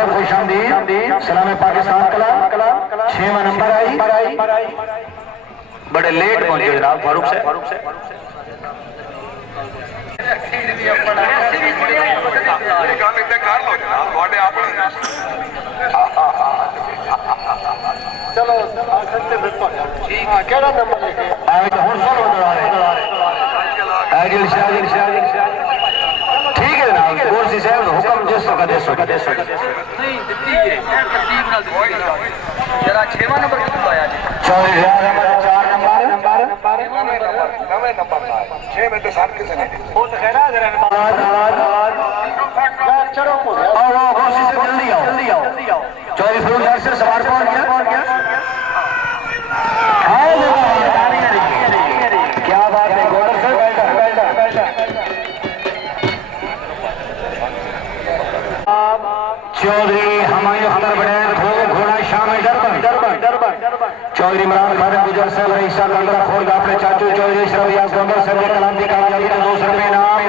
साहब खुशामदीद। सलाम पाकिस्तान कला 6वां नंबर आई। बड़े लेट पहुंचे जनाब फारूक साहब। चलो केड़ा नंबर लिखे ठीक है जनाब कुर्सी साहब हुक्म देसो का जरा 6वां नंबर कितना आया जी 4 नंबर 9वें नंबर 6 में तो साथ किसने वो तो कह रहा है चलो आओ कुर्सी से जल्दी आओ 24 फुट से सवार कौन गया क्या बात है गोल्डन सर चौधरी हमारे अख्तर बड़े घोड़ा शाम चौधरी इमरान खान गुजर साहब रईसा कंदरा खोर अपने चाचू चौधरी शरफियाज गोंदर सर कलाम की कामयाबी का 200 रुपये इनाम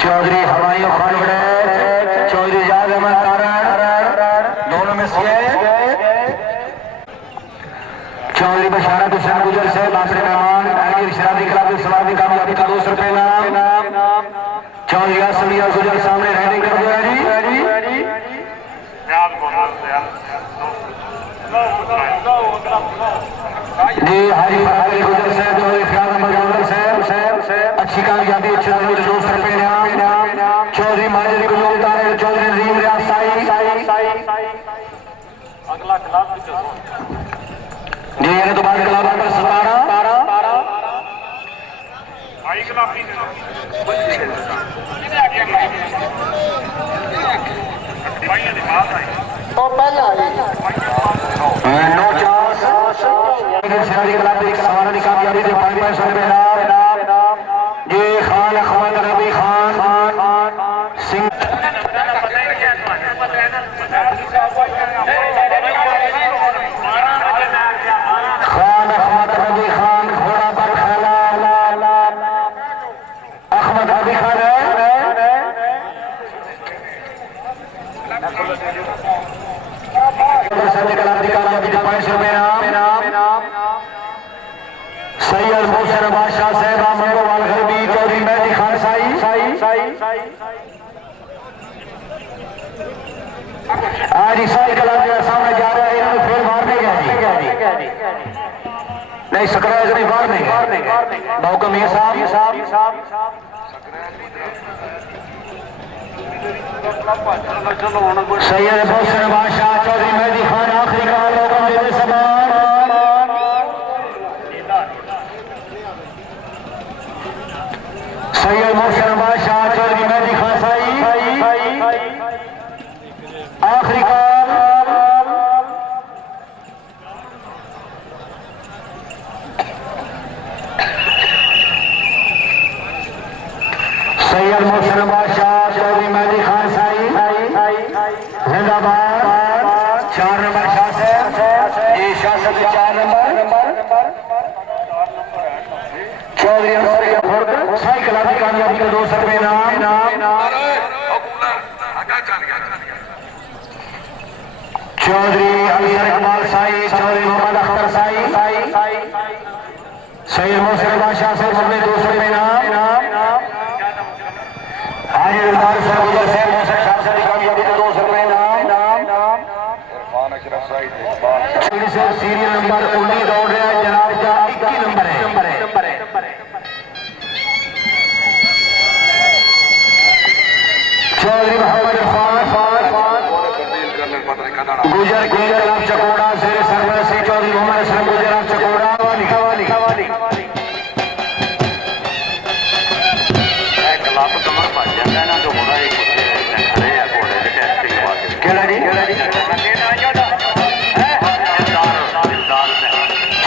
चौधरी हमायूं खान बड़े चौधरी जाग अहमद तारण दोनों में से चौधरी बशारत हुसैन गुजर साहब अपने मेहमान शराबी क्लब सवार की कामयाबी का 200 रुपये इनाम चौधरी असलिया गुजर सामने रहने कर दिया जी हाजी फरारी गुजर साहब चौधरी ख्याल अहमद साहब अच्छी कामयाबी अच्छे 200 रुपये इनाम चौधरी माजिद गुजर तारे चौधरी नजीम रियाज साई अगला खिलाफ जी ये तो बाद क्लब नंबर 17 भाई क्लब तो पहला नो चांस शहरी क्लब एक सवाल की कामयाबी से 500 रुपये इनाम ये खान अहमद रबी खान सिंह खान अहमद रबी खान घोड़ा पर खेला अहमद रबी खान सैयद मोहसिन बादशाह साहब मंगोवाल गरबी चौधरी मेहदी खान साई आज ईसाई कलाम के सामने जा रहे हैं इन्होंने फिर मारने गया जी नहीं सकराज नहीं मारने बहुकम ये साहब सैयद मोहसिन बादशाह चौधरी मेहदी खान आखिरी का लोगों देने समान सैयद मोहसिन बादशाह चौधरी मेहदी खान साई आखिरी का सैयद मोहसिन बादशाह चौधरी मेहदी खान साई जिंदाबाद 4 नंबर शासक ये शासक 4 नंबर चौधरी साई कलामी कामयाबी का 200 रुपये इनाम चौधरी अमीर इकबाल साई चौधरी मोहम्मद अख्तर साई सैयद मोहसिन बादशाह से 200 रुपये इनाम हाजी दिलदार साहब गुजर साहब मोहसिन शाह से कामयाबी का 200 रुपये इनाम सीरियल नंबर 19 दौड़ रहा है जनाब का 21 नंबर है चौधरी मोहम्मद गुजर क्लब चकोड़ा शेर सरवर से चौधरी मोहम्मद असलम गुजर चकोड़ा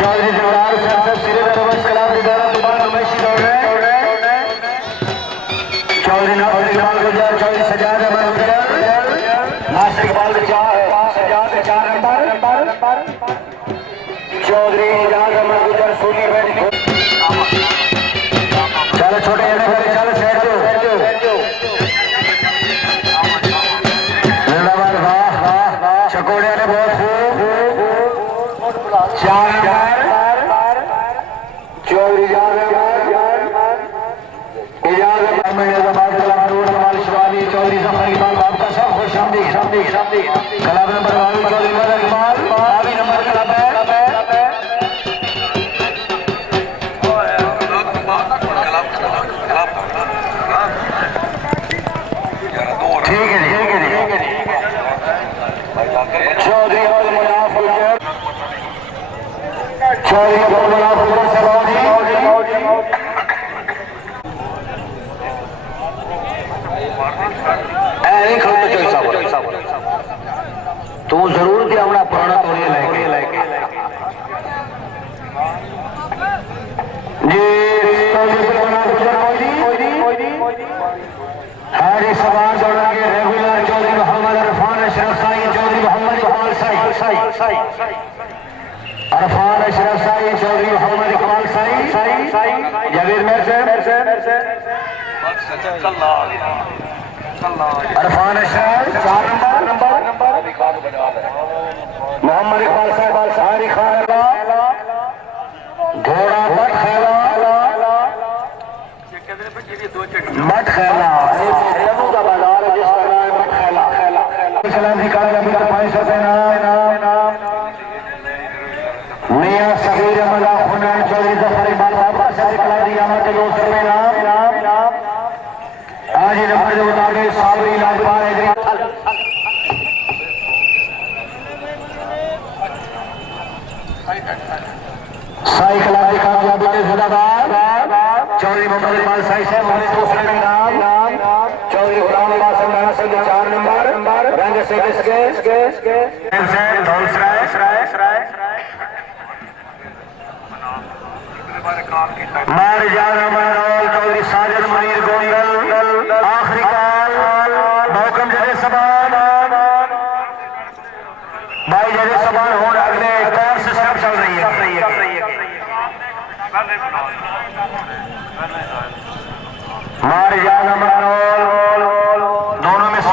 चौधरी दिलदार साहब सिरे दरबार कलाम के दौरान दोबारा मैशी दौड़ रहे चौधरी नासिर इकबाल गुजर चौधरी सजाद अहमद गुजर नासिर इकबाल सजाद 4 नंबर चौधरी इजाज अहमद गुजर सोनी चलो छोटे चलो इजाजत चौधरी जफर इकबाल आपका सब खुश आमदीद। क्लब नंबर 22 चौधरी मदन इकबाल बावी नंबर क्लब है। ठीक है जी चौधरी अब्दुल मनाफ चौधरी अब्दुल मनाफ तू जरूर थी अपना पुराना तोड़िए लेके जी हाजी सवार जोड़ा के रेगुलर चौधरी मोहम्मद अरफान अशरफ साई चौधरी मोहम्मद इकबाल साई अरफान अशरफ साई चौधरी मोहम्मद इकबाल साई जावेद मेहर अरफान अशरफ 4 नंबर मोहम्मद इकबाल साहब सारी खान घोड़ा मठ खैला मठ खैला का बाजार है जिसका नाम है मठ खैला मियां सबीर अहमद खुनान चौधरी जफर इकबाल बाबा से दिखला दिया मत 200 रुपए इनाम आज ही नंबर जो उतारे साबरी लाजवाब साई कला की कामयाबी के जिम्मेदार चौधरी मोहम्मद इकबाल साई से हमारे दूसरे नाम चौधरी गुलाम अब्बास राणा सिंह 4 नंबर रंग से किसके मार जाना मनोल चौधरी साजिद मुनीर गोंगल आखिरी काल मौकम जरे सबान भाई जरे सबान हो अगले कौन सिस्टम चल रही है मार जाना मनोल दोनों में से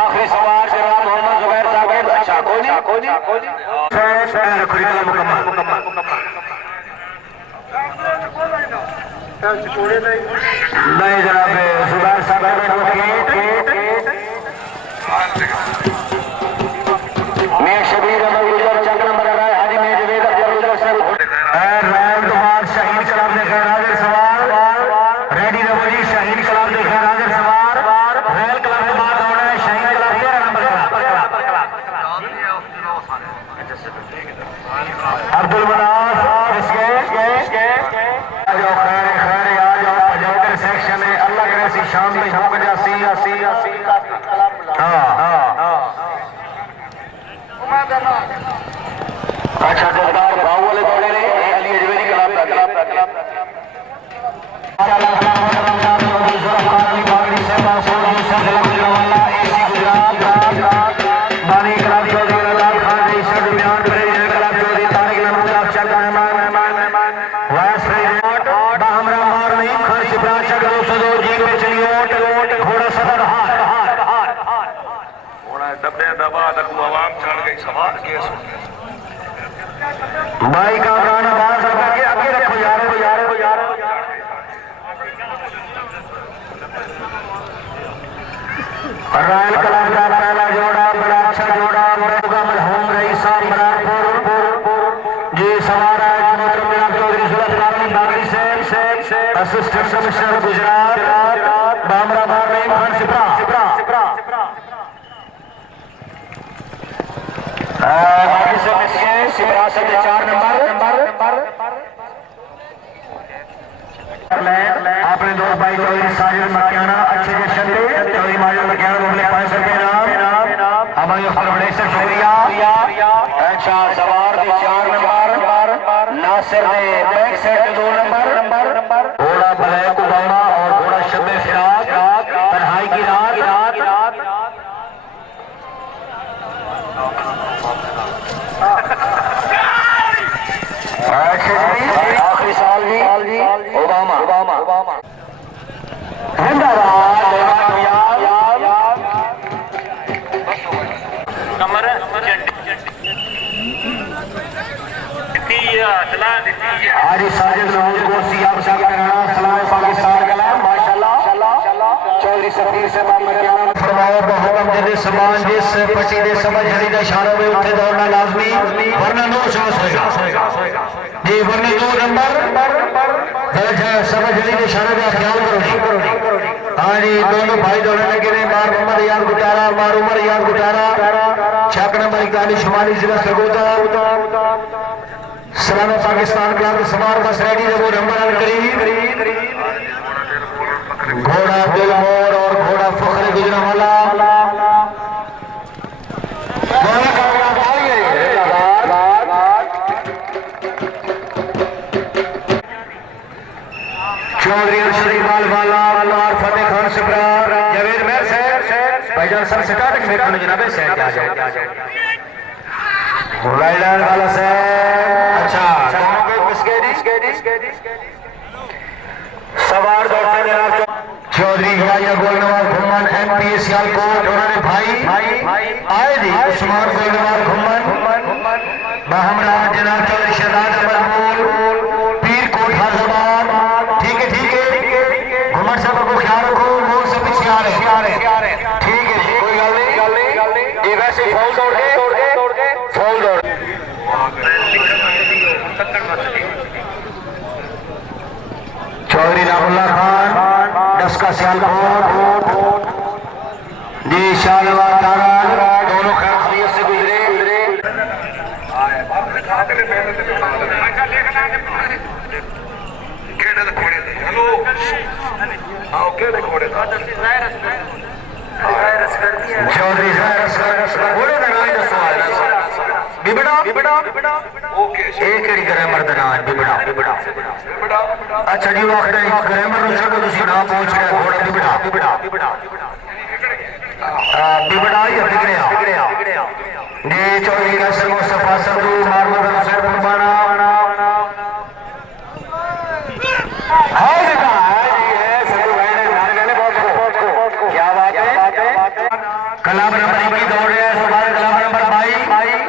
आखिरी सवार जनाब मोहम्मद जुबैर साहब अच्छा कोनी नहीं जनाब जुबैर साहब मैं शबीर अहमद गुजर चक नंबर आ रहा है हाजी में जवेद शाहीन कलाम ने खैर हाजिर सवार रेडी रवजी शाहीन कलाम ने खैर हाजिर सवार रेल क्लब के बाद दौड़ा है शाहीन कलाम 13 नंबर अब्दुल मनाफ सेक्शन है अल्लाह करे सी शाम में हो गया सी अच्छा जरदार भाव वाले दौड़े ने अली अजमेरी क्लब भाई का गाना बाहर सरकार के आगे रखो यारो रायल कलाम का पहला जोड़ा बड़ा अच्छा जोड़ा मुकम्मल होम रही साहब बरारपुर जी सवार है मोहतरम चौधरी सुल्तान बागरी से असिस्टेंट कमिश्नर गुजरात बामरा बारनीम खान सिपरा सिपरा से 4 नंबर अपने दोस्त भाई चौधरी साजिद मकियाना अच्छे जश्न दे चौधरी माजिद मकियाना को मिले 500 रुपए इनाम हमारे बड़े से शुक्रिया अच्छा सवार 4 नंबर नासिर ने बैक साइड 2 नंबर घोड़ा ब्लैक उबामा और घोड़ा शब्बे फिराक तन्हाई की रात आखिरी साल जी ओबामा कमर आज साजिद महमूद को सियाब साहब का सलाम पाकिस्तान का फरमाओ बहुकम जदे समान जिस पट्टी दे समझ जड़ी दा इशारा में उठे दौड़ना लाजमी वरना नो चांस होएगा जी वरना 2 नंबर समझ जड़ी दे इशारे का ख्याल करो जी हां जी दोनों भाई दौड़ने लगे ने मार मोहम्मद याद गुटारा मार उमर याद गुटारा छक नंबर 41 शुमाली जिला सरगोदा सलाम पाकिस्तान क्लब समार बस रेडी है वो नंबर करीब घोड़ा दिलमोर और घोड़ा फखर गुजरांवाला चौधरी अरशद इकबाल वाला और फतेह खान सिपरा जवेद मेहर से भाईजान सर स्टार्टिंग में खाने जनाबे से आ जाए राइडर वाला से अच्छा सवार दौड़ते जनाब चौधरी हिया गोलनवाल घुमन एमपी सियालकोट उन्होंने भाई आए जी उस्मान गोलनवाल घुमन हमरा जनाब चौधरी शहजाद अमर मोल पीर कोट फैजाबाद ठीक है घुमन साहब को ख्याल रखो मोल से पीछे आ रहे ठीक है जी कोई गल नहीं ये वैसे फौल दौड़ गए फौल दौड़ चौधरी राहुल्ला खान डस्का सियालकोट जी शाहनवाज तारा दोनों खैर खबीर से गुजरे चौधरी एक ग्रामर का नाम बिबड़ा अच्छा जी वो आखिर ग्रामर छो ना पहुंच गया घोड़ा बिबड़ा ही बिगड़िया जी चौधरी कैसर मुस्तफा संधू मारमद हुसैन फरमाना क्या बात है क्लब नंबर 1 की दौड़ रहे हैं क्लब नंबर 22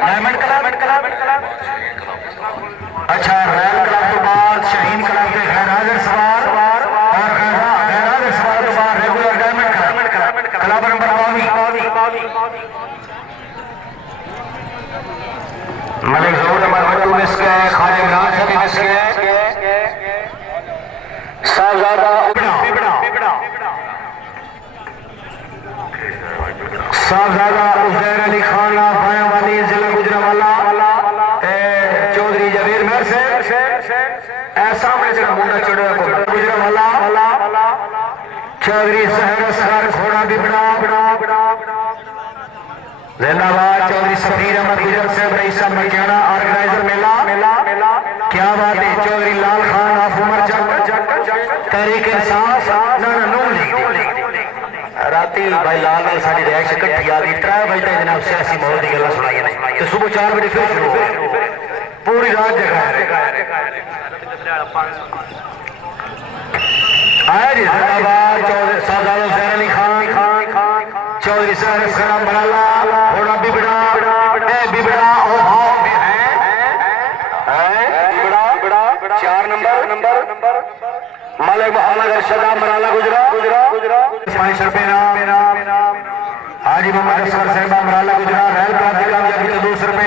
डायमंड क्लब अच्छा रैल क्लब तो बाद शहीन क्लब के खैरागर सवार और खैरागर सवार तो बाद regular diamond club number 22 Malik Zahoor number 2 miss गए खालिद इमरान से भी मिस गए साहबजादा उजैर अली खान फाया वाली जिला गुजरांवाला चौधरी जवेद मेहर से सामने से मुंडा चढ़ा गुजरांवाला चौधरी सहर असगर घोड़ा बिबड़ा जिंदाबाद चौधरी सफीर अहमद गुजर से रईस मकियाना ऑर्गेनाइजर मेला क्या बात है चौधरी लाल खान ऑफ उमर तहरीक इंसाफ नून लीग राती भाई लाल नाल साडी रैश इकट्ठी आ गई 3 बजे तक जनाब सियासी माहौल की गल्लां सुनाई ने तो सुबह 4 बजे फिर शुरू हो पूरी रात जगा आए जी जिंदाबाद चौधरी साहबजादा हुसैन अली खान चौधरी सहर सलाम बराला घोड़ा बिबड़ा ओ भाव में है बिबड़ा 4 नंबर मलिक मोहम्मद अरशद मराला गुजरा हाजी मोहम्मद असगर साहिबा मराला गुजरा रैल क्लब की कामयाबी तो 200 रुपए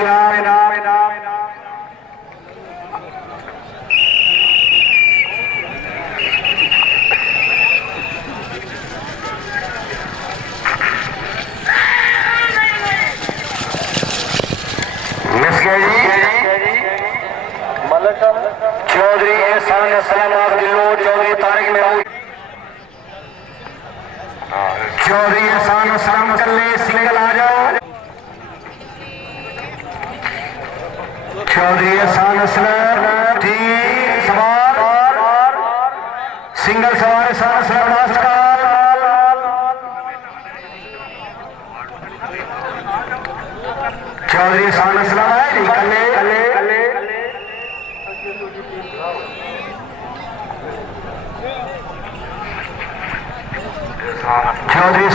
मिस गए जी चौधरी एहसान असलम चौधरी तारिक महमूद चौधरी एहसान असलम कल्ले सिंगल आ जाओ चौधरी एहसान असलम ठीक सवार सिंगल सवार एहसान असलम लास्ट का चौधरी एहसान असलम है जी कल्ले चौधरी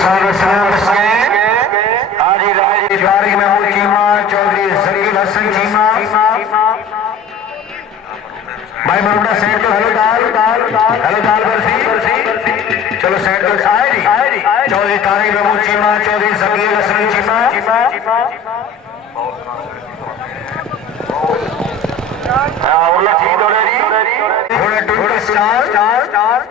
हाजी राजी तारिक महमूद चीमा चौधरी जकील हसन चीमा भाई मरुड़ा सेट तो हेलो दाल बर्फी चलो सेट कर आए जी चौधरी उर्ला ठीक दौड़ेरी घोड़ा 20 स्टार